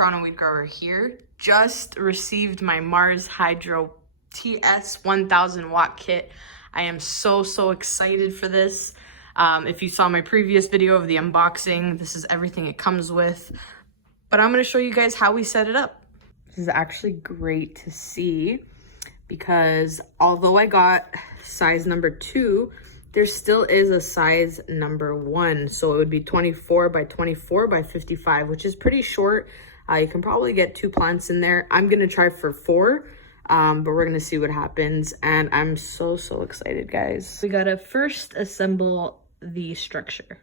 Toronto weed grower here. Just received my Mars Hydro TS 1000 watt kit. I am so excited for this. If you saw my previous video of the unboxing, this is everything it comes with. But I'm going to show you guys how we set it up. This is actually great to see because although I got size number 2, there still is a size number 1. So it would be 24 by 24 by 55, which is pretty short. You can probably get 2 plants in there. I'm going to try for 4, but we're going to see what happens. And I'm so excited, guys. We got to first assemble the structure.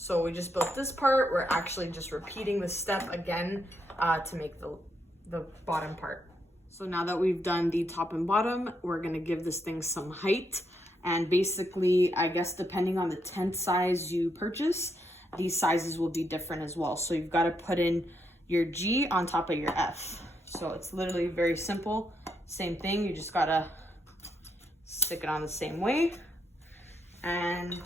So we just built this part. We're actually just repeating the step again to make the bottom part. So now that we've done the top and bottom, we're gonna give this thing some height. And basically, I guess depending on the tent size you purchase, these sizes will be different as well. So you've gotta put in your G on top of your F. So it's literally very simple. Same thing, you just gotta stick it on the same way. And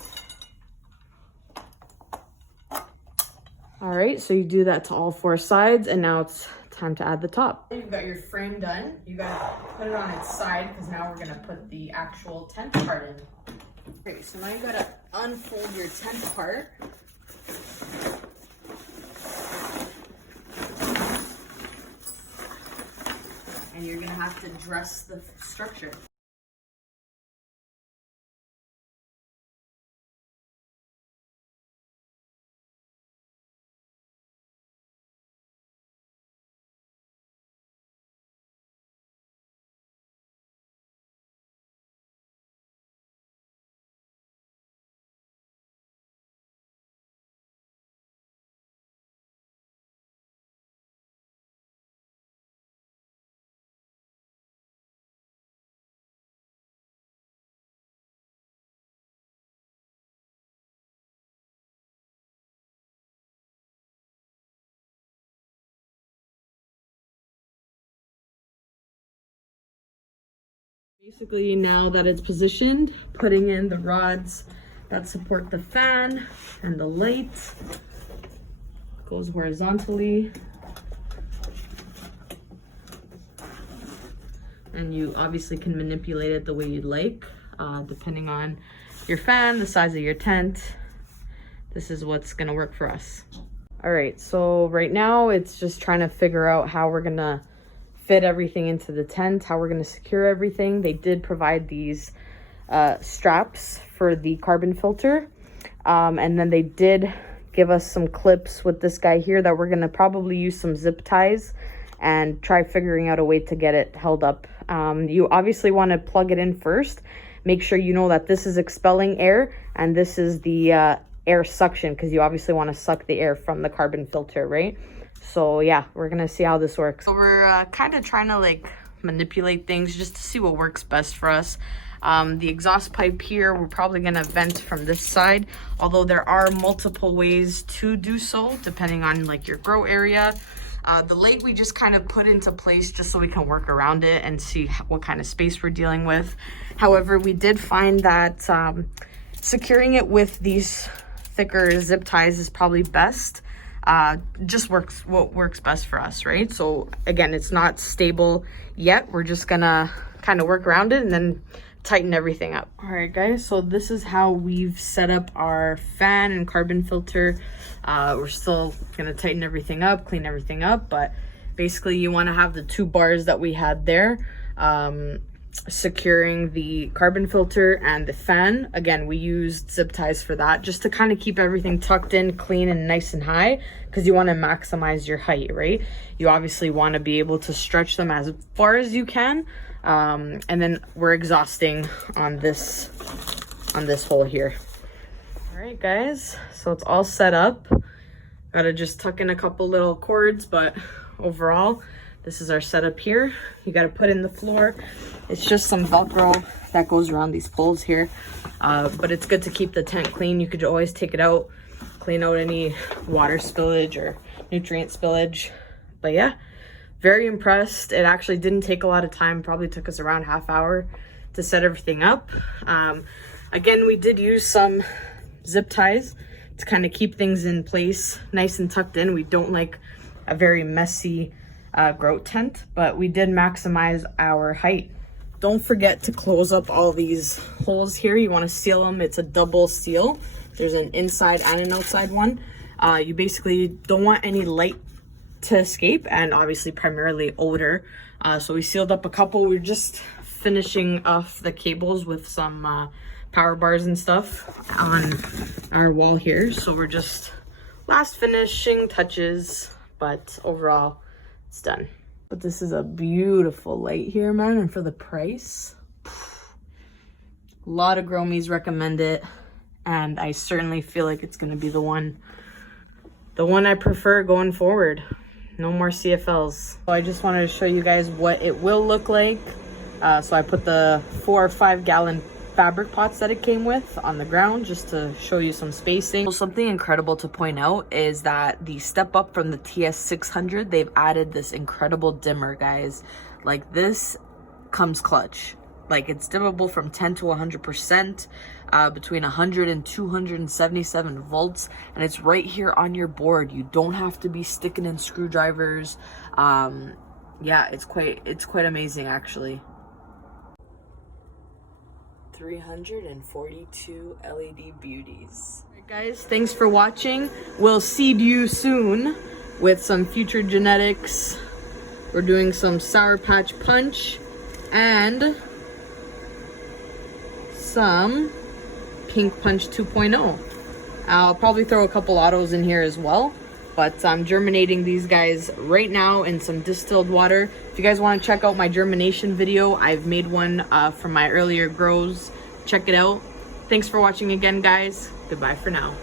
all right, so you do that to all 4 sides, and now it's time to add the top. You've got your frame done. You gotta put it on its side because now we're gonna put the actual tent part in. Okay, so now you gotta unfold your tent part. And you're gonna have to dress the structure. Basically, now that it's positioned, putting in the rods that support the fan and the light. Goes horizontally. And you obviously can manipulate it the way you like, depending on your fan, the size of your tent. This is what's gonna work for us. All right, so right now it's just trying to figure out how we're gonna fit everything into the tent, how we're going to secure everything. They did provide these straps for the carbon filter, and then they did give us some clips with this guy here that we're going to probably use some zip ties and try figuring out a way to get it held up. You obviously want to plug it in first. Make sure you know that this is expelling air and this is the air suction, because you obviously want to suck the air from the carbon filter, right? So yeah, we're gonna see how this works. So we're kind of trying to like manipulate things just to see what works best for us. The exhaust pipe here, we're probably gonna vent from this side, although there are multiple ways to do so depending on like your grow area. The light we just kind of put into place just so we can work around it and see what kind of space we're dealing with. However, we did find that securing it with these thicker zip ties is probably best. Just works what works best for us, right? So again, it's not stable yet. We're just gonna kind of work around it and then tighten everything up. All right, guys, so this is how we've set up our fan and carbon filter. We're still gonna tighten everything up, clean everything up, but basically you want to have the 2 bars that we had there, securing the carbon filter and the fan. Again, we used zip ties for that, just to kind of keep everything tucked in, clean and nice and high, because you want to maximize your height, right? You obviously want to be able to stretch them as far as you can. And then we're exhausting on this hole here. All right, guys, so it's all set up. Gotta just tuck in a couple little cords, but overall This is our setup here. You got to put in the floor. It's just some Velcro that goes around these poles here. But it's good to keep the tent clean. You could always take it out, clean out any water spillage or nutrient spillage. But yeah, very impressed. It actually didn't take a lot of time. Probably took us around half hour to set everything up. Again, we did use some zip ties to kind of keep things in place, nice and tucked in. We don't like a very messy grout tent, but we did maximize our height. Don't forget to close up all these holes here. You want to seal them. It's a double seal. There's an inside and an outside one. You basically don't want any light to escape, and obviously primarily odor. So we sealed up a couple. We're just finishing off the cables with some power bars and stuff on our wall here. So we're just last finishing touches, but overall it's done. But this is a beautiful light here, man, and for the price, a lot of Gromies recommend it, and I certainly feel like it's gonna be the one I prefer going forward. No more CFLs. So I just wanted to show you guys what it will look like. So I put the 4 or 5 gallon fabric pots that it came with on the ground just to show you some spacing. Something incredible to point out is that the step up from the TS600, they've added this incredible dimmer, guys. Like, this comes clutch. Like, it's dimmable from 10 to 100%, between 100 and 277 volts, and it's right here on your board. You don't have to be sticking in screwdrivers. Yeah, it's quite amazing, actually. 342 LED beauties. All right, guys, thanks for watching. We'll seed you soon with some future genetics. We're doing some Sour Patch Punch and some Pink Punch 2.0. I'll probably throw a couple autos in here as well, but I'm germinating these guys right now in some distilled water. If you guys want to check out my germination video, I've made one from my earlier grows. Check it out. Thanks for watching again, guys. Goodbye for now.